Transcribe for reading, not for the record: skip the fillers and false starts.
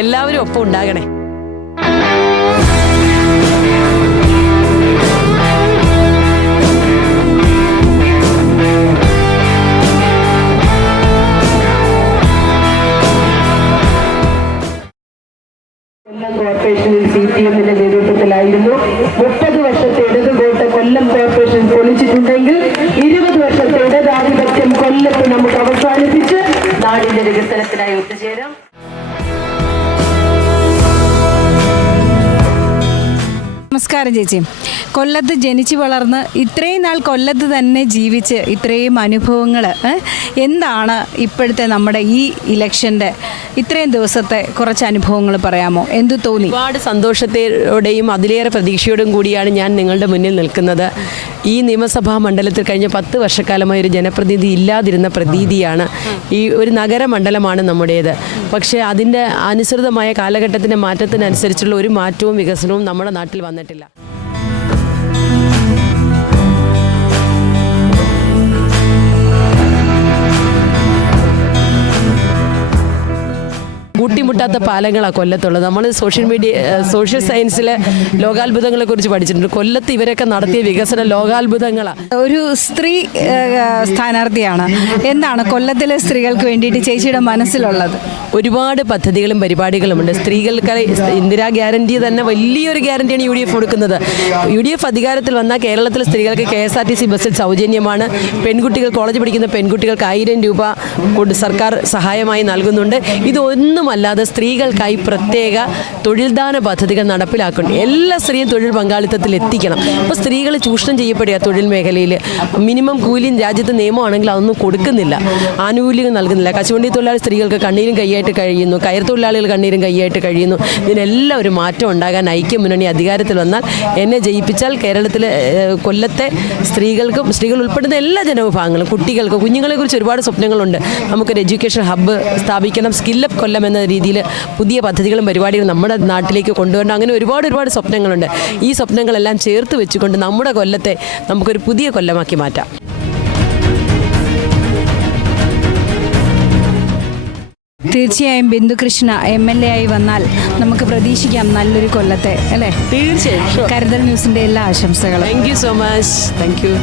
എല്ലാവരും ഒപ്പം ഉണ്ടാകണേ. കൊല്ലം കോർപ്പറേഷനിൽ CPM-ന്റെ നേതൃത്വത്തിലായിരുന്നു. 30 വർഷത്തെ ഇടതുകോട്ട കൊല്ലം കോർപ്പറേഷൻ പൊളിച്ചിട്ടുണ്ടെങ്കിൽ 20 വർഷത്തെ ഇടതാധിപത്യം കൊല്ലത്ത് നമുക്ക് അവസാനിപ്പിച്ച് നാടിന്റെ വികസനത്തിനായി ഒത്തുചേരാം. നമസ്കാരം ചേച്ചി. കൊല്ലത്ത് ജനിച്ചു വളർന്ന് ഇത്രയും നാൾ കൊല്ലത്ത് തന്നെ ജീവിച്ച് ഇത്രയും അനുഭവങ്ങൾ എന്താണ് ഇപ്പോഴത്തെ നമ്മുടെ ഈ ഇലക്ഷൻ്റെ ഇത്രയും ദിവസത്തെ കുറച്ച് അനുഭവങ്ങൾ പറയാമോ? എന്തു തോന്നി? ഒരുപാട് സന്തോഷത്തോടെയും അതിലേറെ പ്രതീക്ഷയോടും കൂടിയാണ് ഞാൻ നിങ്ങളുടെ മുന്നിൽ നിൽക്കുന്നത്. ഈ നിയമസഭാ മണ്ഡലത്തിൽ കഴിഞ്ഞ 10 വർഷക്കാലമായി ഒരു ജനപ്രതിനിധി ഇല്ലാതിരുന്ന പ്രതീതിയാണ്. ഈ ഒരു നഗരമണ്ഡലമാണ് നമ്മുടേത്. പക്ഷേ അതിൻ്റെ അനുസൃതമായ കാലഘട്ടത്തിൻ്റെ മാറ്റത്തിനനുസരിച്ചുള്ള ഒരു മാറ്റവും വികസനവും നമ്മുടെ നാട്ടിൽ വന്നിട്ടില്ല. കൂട്ടിമുട്ടാത്ത പാലങ്ങളാണ് കൊല്ലത്തുള്ളത്. നമ്മൾ സോഷ്യൽ സയൻസിലെ ലോകാത്ഭുതങ്ങളെക്കുറിച്ച് പഠിച്ചിട്ടുണ്ട്. കൊല്ലത്ത് ഇവരൊക്കെ നടത്തിയ വികസന ലോകാത്ഭുതങ്ങളാണ്. ഒരു സ്ത്രീ സ്ഥാനാർത്ഥിയാണ്. എന്താണ് കൊല്ലത്തിലെ സ്ത്രീകൾക്ക് വേണ്ടിയിട്ട് ചേച്ചിയുടെ മനസ്സിലുള്ളത്? ഒരുപാട് പദ്ധതികളും പരിപാടികളുമുണ്ട്. സ്ത്രീകൾക്ക് ഇന്ദിരാ ഗ്യാരണ്ടി തന്നെ വലിയൊരു ഗ്യാരണ്ടിയാണ് UDF കൊടുക്കുന്നത്. UDF അധികാരത്തിൽ വന്നാൽ കേരളത്തിലെ സ്ത്രീകൾക്ക് KSRTC ബസ്സിൽ സൗജന്യമാണ്. പെൺകുട്ടികൾ, കോളേജ് പഠിക്കുന്ന പെൺകുട്ടികൾക്ക് 1000 രൂപ സർക്കാർ സഹായമായി നൽകുന്നുണ്ട്. ഇതൊന്നുമല്ലാതെ സ്ത്രീകൾക്കായി പ്രത്യേക തൊഴിൽദാന പദ്ധതികൾ നടപ്പിലാക്കുന്നുണ്ട്. എല്ലാ സ്ത്രീയും തൊഴിൽ പങ്കാളിത്തത്തിൽ എത്തിക്കണം. അപ്പോൾ സ്ത്രീകൾ ചൂഷണം ചെയ്യപ്പെടുക തൊഴിൽ മേഖലയിൽ. മിനിമം കൂലിയും രാജ്യത്ത് നിയമമാണെങ്കിൽ അതൊന്നും കൊടുക്കുന്നില്ല, ആനുകൂല്യങ്ങൾ നൽകുന്നില്ല. കശുവണ്ടി തൊഴിലാളി സ്ത്രീകൾക്ക് കണ്ണീരും കൈയായിട്ട് കഴിയുന്നു, കയർ തൊഴിലാളികൾ കണ്ണീരും കൈയായിട്ട് കഴിയുന്നു. ഇതിനെല്ലാം ഒരു മാറ്റം ഉണ്ടാകാൻ ഐക്യമുന്നണി അധികാരത്തിൽ വന്നാൽ, എന്നെ ജയിപ്പിച്ചാൽ കേരളത്തിലെ കൊല്ലത്തെ സ്ത്രീകൾക്കും, സ്ത്രീകൾ ഉൾപ്പെടുന്ന എല്ലാ ജനവിഭാഗങ്ങളും, കുട്ടികൾക്കും, കുഞ്ഞുങ്ങളെക്കുറിച്ച് ഒരുപാട് സ്വപ്നങ്ങളുണ്ട്. നമുക്കൊരു എഡ്യൂക്കേഷൻ ഹബ്ബ് സ്ഥാപിക്കണം, സ്കില്ലപ്പ് കൊല്ലം എന്ന രീതിയിൽ പുതിയ പദ്ധതികളും പരിപാടികളും നമ്മുടെ നാട്ടിലേക്ക് കൊണ്ടുവരണം. അങ്ങനെ ഒരുപാട് സ്വപ്നങ്ങളുണ്ട്. ഈ സ്വപ്നങ്ങളെല്ലാം ചേർത്ത് വെച്ചുകൊണ്ട് നമ്മുടെ കൊല്ലത്തെ നമുക്കൊരു പുതിയ കൊല്ലമാക്കി മാറ്റാം. തീർച്ചയായും ബിന്ദുകൃഷ്ണ MLA ആയി വന്നാൽ നമുക്ക് പ്രതീക്ഷിക്കാം നല്ലൊരു കൊല്ലത്തെ, അല്ലേ? തീർച്ചയായും. കരുതൽ ന്യൂസിൻ്റെ എല്ലാ ആശംസകളും. Thank you so much. Thank you.